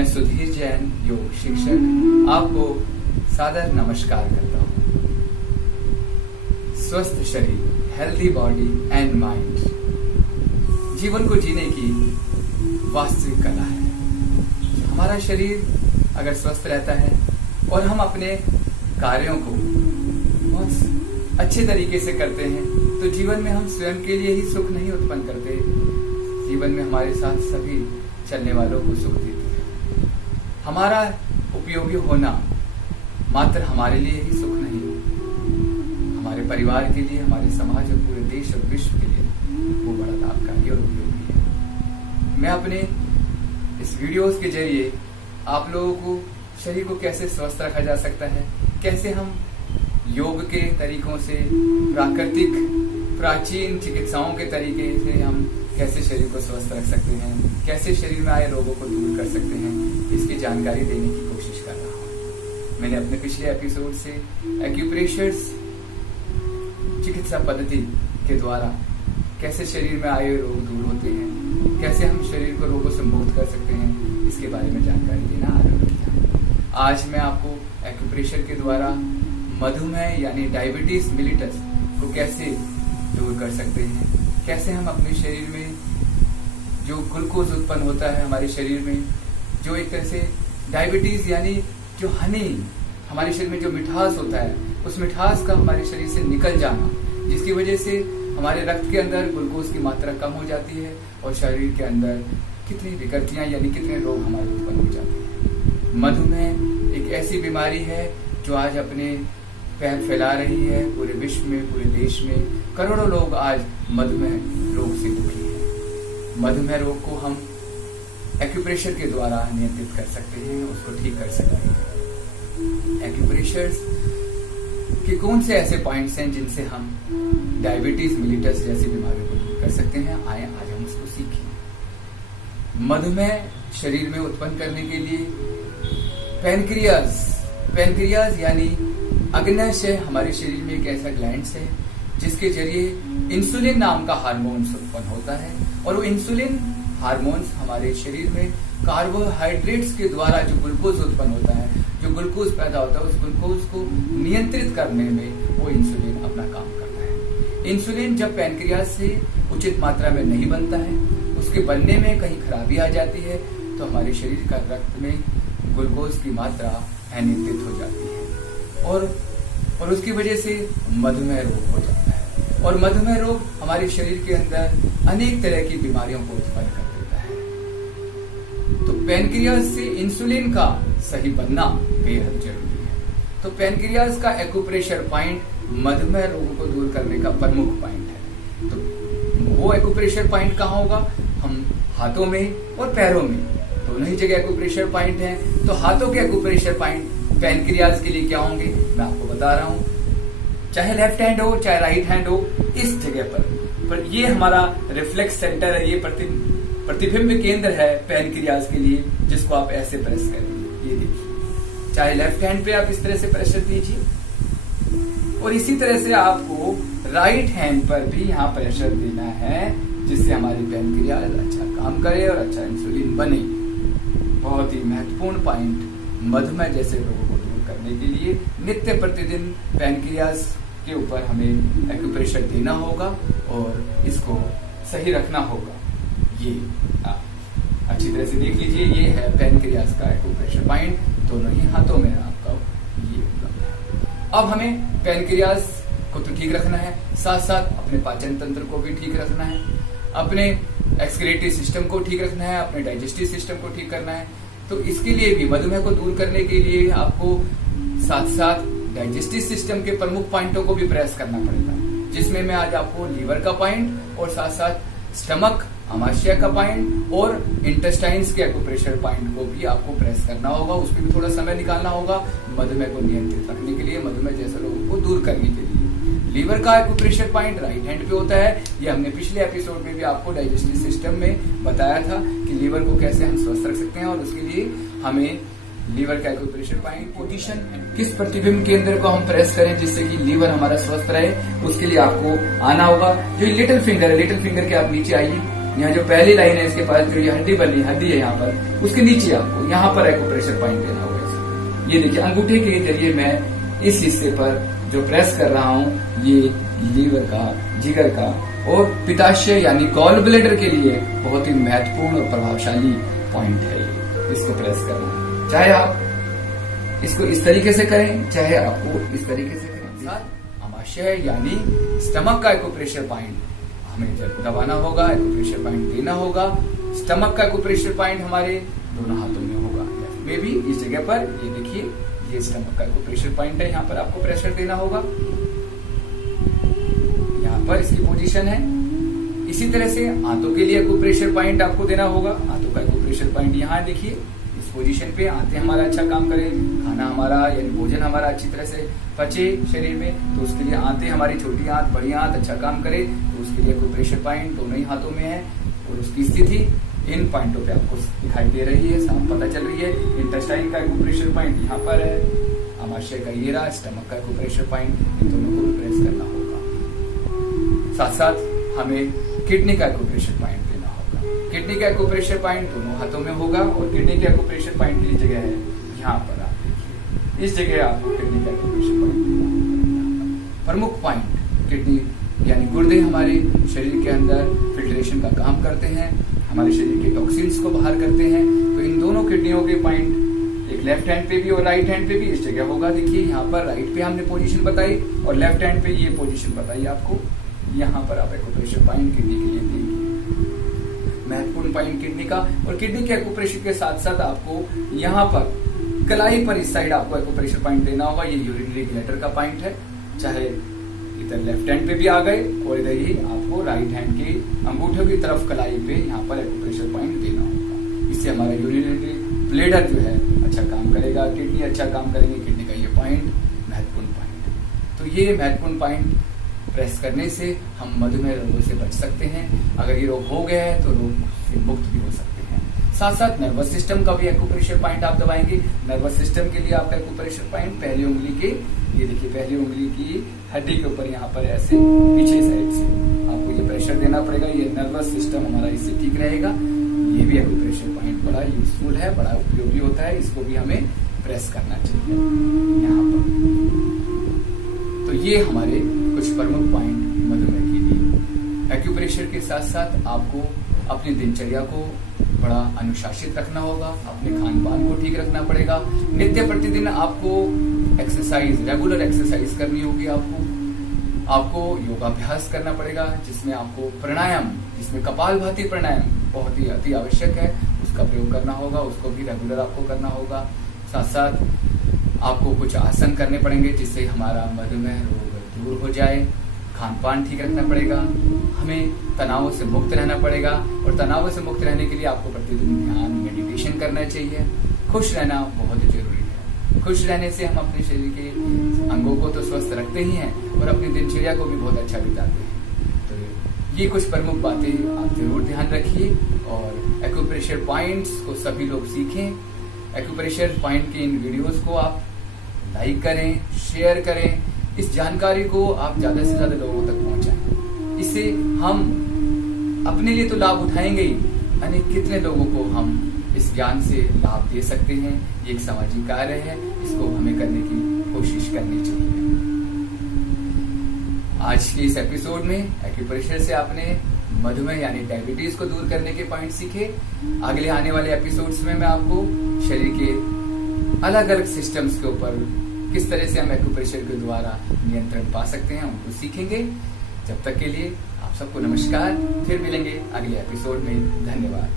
मैं सुधीर जैन योग शिक्षक आपको सादर नमस्कार करता हूँ। स्वस्थ शरीर, हेल्दी बॉडी एंड माइंड जीवन को जीने की वास्तविक कला है। हमारा शरीर अगर स्वस्थ रहता है और हम अपने कार्यों को बहुत अच्छे तरीके से करते हैं तो जीवन में हम स्वयं के लिए ही सुख नहीं उत्पन्न करते, जीवन में हमारे साथ सभी चलने वालों को सुख देती है। हमारा उपयोगी होना मात्र हमारे लिए ही सुख नहीं, हमारे परिवार के लिए, हमारे समाज और पूरे देश और विश्व के लिए वो बड़ा लाभकारी और उपयोगी है। मैं अपने इस वीडियोस के जरिए आप लोगों को शरीर को कैसे स्वस्थ रखा जा सकता है, कैसे हम योग के तरीकों से, प्राकृतिक प्राचीन चिकित्साओं के तरीके से हम कैसे शरीर को स्वस्थ रख सकते हैं, कैसे शरीर में आए रोगों को दूर कर सकते हैं, इसकी जानकारी देने की कोशिश कर रहा हूँ। मैंने अपने पिछले एपिसोड से एक्यूप्रेशर्स चिकित्सा पद्धति के द्वारा कैसे शरीर में आए रोग दूर होते हैं, कैसे हम शरीर को रोगों से मुक्त कर सकते हैं, इसके बारे में जानकारी देना आरंभ किया। आज मैं आपको एक्यूप्रेशर के द्वारा मधुमेह यानी डायबिटीज मिलिटस को कैसे दूर कर सकते हैं, कैसे हम अपने शरीर में जो ग्लूकोज उत्पन्न होता है हमारे शरीर में, जो एक तरह से डायबिटीज यानी जो हनी हमारे शरीर में जो मिठास होता है, उस मिठास का हमारे शरीर से निकल जाना, जिसकी वजह से हमारे रक्त के अंदर ग्लूकोज की मात्रा कम हो जाती है और शरीर के अंदर कितनी विकृतियां यानी कितने रोग हमारे उत्पन्न हो जाते हैं। मधुमेह एक ऐसी बीमारी है जो आज अपने पैर फैला रही है पूरे विश्व में, पूरे देश में। करोड़ों लोग आज मधुमेह रोग से दुखी हैं। मधुमेह रोग को हम एक्यूप्रेशर के द्वारा नियंत्रित कर सकते हैं, उसको ठीक कर सकते हैं। एक्यूप्रेशर्स के कौन से ऐसे पॉइंट्स हैं जिनसे हम डायबिटीज मिलिटस जैसी बीमारियों को दूर कर सकते हैं, आए आज हम उसको सीखें। मधुमेह शरीर में उत्पन्न करने के लिए पैनक्रियाज यानी अग्न्याशय हमारे शरीर में एक ऐसा ग्लैंड्स है जिसके जरिए इंसुलिन नाम का हार्मोन्स उत्पन्न होता है और वो इंसुलिन हार्मोन्स हमारे शरीर में कार्बोहाइड्रेट्स के द्वारा जो ग्लूकोज उत्पन्न होता है, जो ग्लूकोज पैदा होता है, उस ग्लूकोज को नियंत्रित करने में वो इंसुलिन अपना काम करता है। इंसुलिन जब पैनक्रियाज से उचित मात्रा में नहीं बनता है, उसके बनने में कहीं खराबी आ जाती है तो हमारे शरीर का रक्त में ग्लूकोज की मात्रा अनियंत्रित हो जाती है और उसकी वजह से मधुमेह रोग हो जाता है। और मधुमेह रोग हमारे शरीर के अंदर अनेक तरह की बीमारियों को उत्पन्न कर देता है। तो पैनक्रियाज से इंसुलिन का सही बनना बेहद जरूरी है। तो पैनक्रियाज का एक्यूप्रेशर पॉइंट मधुमेह रोगों को दूर करने का प्रमुख पॉइंट है। तो वो एक्यूप्रेशर पॉइंट कहाँ होगा? हम हाथों में और पैरों में दोनों ही जगह एक्यूप्रेशर पॉइंट है। तो हाथों के एक्यूप्रेशर पॉइंट पैनक्रियाज के लिए क्या होंगे मैं आपको बता रहा हूँ। चाहे लेफ्ट हैंड हो चाहे राइट हैंड हो, इस जगह पर ये हमारा रिफ्लेक्स सेंटर है, ये प्रतिबिंब केंद्र है पैनक्रियाज के लिए, जिसको आप ऐसे प्रेस करेंगे। ये देखिए, चाहे लेफ्ट हैंड पे आप इस तरह से प्रेशर दीजिए और इसी तरह से आपको राइट हैंड पर भी यहाँ प्रेशर देना है, जिससे हमारी पैनक्रियाज अच्छा काम करे और अच्छा इंसुलिन बने। बहुत ही महत्वपूर्ण पॉइंट मधुमेह जैसे रोगों को दूर करने के लिए नित्य प्रतिदिन पैनक्रियाज के ऊपर हमें एक्यूप्रेशर देना होगा और इसको सही रखना होगा। ये अच्छी तरह से देख लीजिए, ये है पैनक्रियाज का एक्यूप्रेशर पॉइंट, दोनों ही हाथों में आपका ये उपलब्ध है। अब हमें पैनक्रियाज को तो ठीक रखना है, साथ साथ अपने पाचन तंत्र को भी ठीक रखना है, अपने एक्सक्रीटरी सिस्टम को ठीक रखना है, अपने डाइजेस्टिव सिस्टम को ठीक करना है। तो इसके लिए भी मधुमेह को दूर करने के लिए आपको साथ साथ डाइजेस्टिव सिस्टम के प्रमुख पॉइंटों को भी प्रेस करना पड़ेगा, जिसमें मैं आज आपको लीवर का पॉइंट और साथ साथ स्टमक आमाशय का पॉइंट और इंटेस्टाइन्स के एक्यूप्रेशर पॉइंट को भी आपको प्रेस करना होगा। उसमें भी थोड़ा समय निकालना होगा मधुमेह को नियंत्रित रखने के लिए, मधुमेह जैसे रोगों को दूर करने के लिए। लीवर का एक्यूप्रेशर पॉइंट राइट हैंड पे होता है। ये हमने पिछले एपिसोड में भी आपको डाइजेस्टिव सिस्टम में बताया था कि लीवर को कैसे हम स्वस्थ रख सकते हैं और उसके लिए हमें लीवर का एक्यूप्रेशर पॉइंट पोजीशन, किस प्रतिबिंब केंद्र को हम प्रेस करें जिससे कि लीवर हमारा स्वस्थ रहे, उसके लिए आपको आना होगा। जो लिटिल फिंगर है, लिटिल फिंगर के आप नीचे आइए यहाँ जो पहली लाइन है इसके पास जो ये हड्डी बनी हड्डी है यहाँ पर, उसके नीचे आपको यहाँ पर एक्यूप्रेशर पॉइंट देना होगा। ये देखिए अंगूठे के जरिए मैं इस हिस्से पर जो प्रेस कर रहा हूँ, ये लीवर का, जिगर का और पित्ताशय यानी गॉल ब्लैडर के लिए बहुत ही महत्वपूर्ण और प्रभावशाली पॉइंट है ये, इसको प्रेस करना। चाहे आप इसको इस तरीके से करें, चाहे आपको इस तरीके से करें। आमाशय यानी स्टमक का एक्यूप्रेशर पॉइंट हमें जब दबाना होगा, एक्यूप्रेशर पॉइंट देना होगा। स्टमक का एक्यूप्रेशर पॉइंट हमारे दोनों हाथों में होगा, में भी इस जगह पर। ये देखिए, ये स्टमक का एक्यूप्रेशर पॉइंट है, यहाँ पर आपको प्रेशर देना होगा। यहाँ पर इसकी पोजीशन है। इसी तरह से आंतों के लिए एक्यूप्रेशर पॉइंट आपको देना होगा। आंतों का एक्यूप्रेशर पॉइंट यहाँ देखिए, इस पोजीशन पे आंतें हमारा अच्छा काम करे, खाना हमारा यानी भोजन हमारा अच्छी तरह से पचे शरीर में, तो उसके लिए आंतें हमारी छोटी आंत बड़ी आंत अच्छा काम करे, तो उसके लिए एक्यूप्रेशर पॉइंट दोनों ही हाथों में है। और उसकी स्थिति इन पॉइंटों पे आपको दिखाई दे रही है, साफ पता चल रही है। इंटेस्टाइन का एक्यूप्रेशर पॉइंट यहाँ पर है, आमाशय का ये रहा, स्टमक का एक्यूप्रेशर पॉइंट, इन दोनों को भी प्रेस करना होगा। साथ साथ हमें किडनी का एक्यूप्रेशर पॉइंट देना होगा। किडनी का एक्यूप्रेशर पॉइंट दोनों हाथों में होगा और किडनी के एक्यूप्रेशर पॉइंट की जगह है यहाँ पर, आप देखिए इस जगह आपको किडनी का एक्यूप्रेशर पॉइंट देना होगा। प्रमुख पॉइंट किडनी यानी गुर्दे हमारे शरीर के अंदर फिल्ट्रेशन का काम करते हैं, हमारे शरीर के टॉक्सिन्स को बाहर करते हैं। तो इन दोनों किडनियों के पॉइंट एक लेफ्ट हैंड पे भी और राइट हैंड पे भी इस जगह होगा। देखिए यहाँ पर राइट पे हमने पोजीशन बताई और लेफ्ट हैंड पे ये पोजीशन बताई आपको। यहाँ पर आप एक्यूप्रेशर पॉइंट किडनी के लिए देंगे, महत्वपूर्ण पॉइंट किडनी का। और किडनी के एक्यूप्रेशर के साथ साथ आपको यहाँ पर कलाई पर इस साइड आपको एक्यूप्रेशर पॉइंट देना होगा। ये यूरिनरी ब्लैडर का पॉइंट है, चाहे इधर लेफ्ट हैंड पे भी आ गए और इधर ही आपको राइट हैंड के अंगूठे की तरफ कलाई पे यहाँ पर एक्यूप्रेशर पॉइंट देना होगा। इससे हमारा यूरिनरी ब्लैडर जो है अच्छा काम करेगा, किडनी अच्छा काम करेंगे। किडनी का ये पॉइंट महत्वपूर्ण पॉइंट। तो ये महत्वपूर्ण पॉइंट प्रेस करने से हम मधुमेह रोगों से बच सकते हैं। अगर ये रोग हो गया है तो रोग से मुक्त भी हो सकते हैं। साथ साथ नर्वस सिस्टम का भी एक्यूप्रेशर पॉइंट आप दबाएंगे। नर्वस सिस्टम के लिए आपका एक्यूप्रेशर पॉइंट पहली उंगली के, ये देखिए पहली उंगली की हड्डी के ऊपर यहाँ पर ऐसे पीछे साइड से आपको ये प्रेशर देना पड़ेगा। ये नर्वस सिस्टम हमारा इससे ठीक रहेगा। ये भी एक्यूप्रेशर पॉइंट बड़ा यूजफुल है, बड़ा उपयोगी होता है। इसको भी हमें प्रेस करना चाहिए यहाँ पर। तो ये हमारे कुछ प्रमुख पॉइंट मधुमेह के लिए। एक्यूप्रेशर के साथ साथ आपको अपनी दिनचर्या को बड़ा अनुशासित रखना होगा, अपने खान पान को ठीक रखना पड़ेगा। नित्य प्रतिदिन आपको एक्सरसाइज, रेगुलर एक्सरसाइज करनी होगी। आपको योगाभ्यास करना पड़ेगा, जिसमें आपको प्राणायाम, जिसमें कपालभाति प्राणायाम बहुत ही अति आवश्यक है, उसका प्रयोग करना होगा। उसको भी रेगुलर आपको करना होगा। साथ साथ आपको कुछ आसन करने पड़ेंगे जिससे हमारा मधुमेह रोग दूर हो जाए। खान पान ठीक रखना पड़ेगा। हमें तनावों से मुक्त रहना पड़ेगा और तनावों से मुक्त रहने के लिए आपको प्रतिदिन ध्यान, मेडिटेशन करना चाहिए। खुश रहना बहुत जरूरी है। खुश रहने से हम अपने शरीर के अंगों को तो स्वस्थ रखते ही हैं और अपनी दिनचर्या को भी बहुत अच्छा बिताते हैं। तो ये कुछ प्रमुख बातें आप जरूर ध्यान रखिए और एक्यूप्रेशर पॉइंट्स को सभी लोग सीखें। एक्यूप्रेशर पॉइंट के इन वीडियोस को आप लाइक करें, शेयर करें। इस जानकारी को आप ज्यादा से ज्यादा लोगों तक पहुंचाएं। इससे हम अपने लिए तो लाभ उठाएंगे ही, अनेक कितने लोगों को हम इस ज्ञान से लाभ दे सकते हैं। ये एक सामाजिक कार्य है, इसको हमें करने की कोशिश करनी चाहिए। आज के इस एपिसोड में एक्यूप्रेशर से आपने मधुमेह यानी डायबिटीज को दूर करने के पॉइंट सीखे। अगले आने वाले एपिसोड्स में मैं आपको शरीर के अलग अलग सिस्टम्स के ऊपर किस तरह से हम एक्यूप्रेशर के द्वारा नियंत्रण पा सकते हैं उनको सीखेंगे। जब तक के लिए आप सबको नमस्कार। फिर मिलेंगे अगले एपिसोड में। धन्यवाद।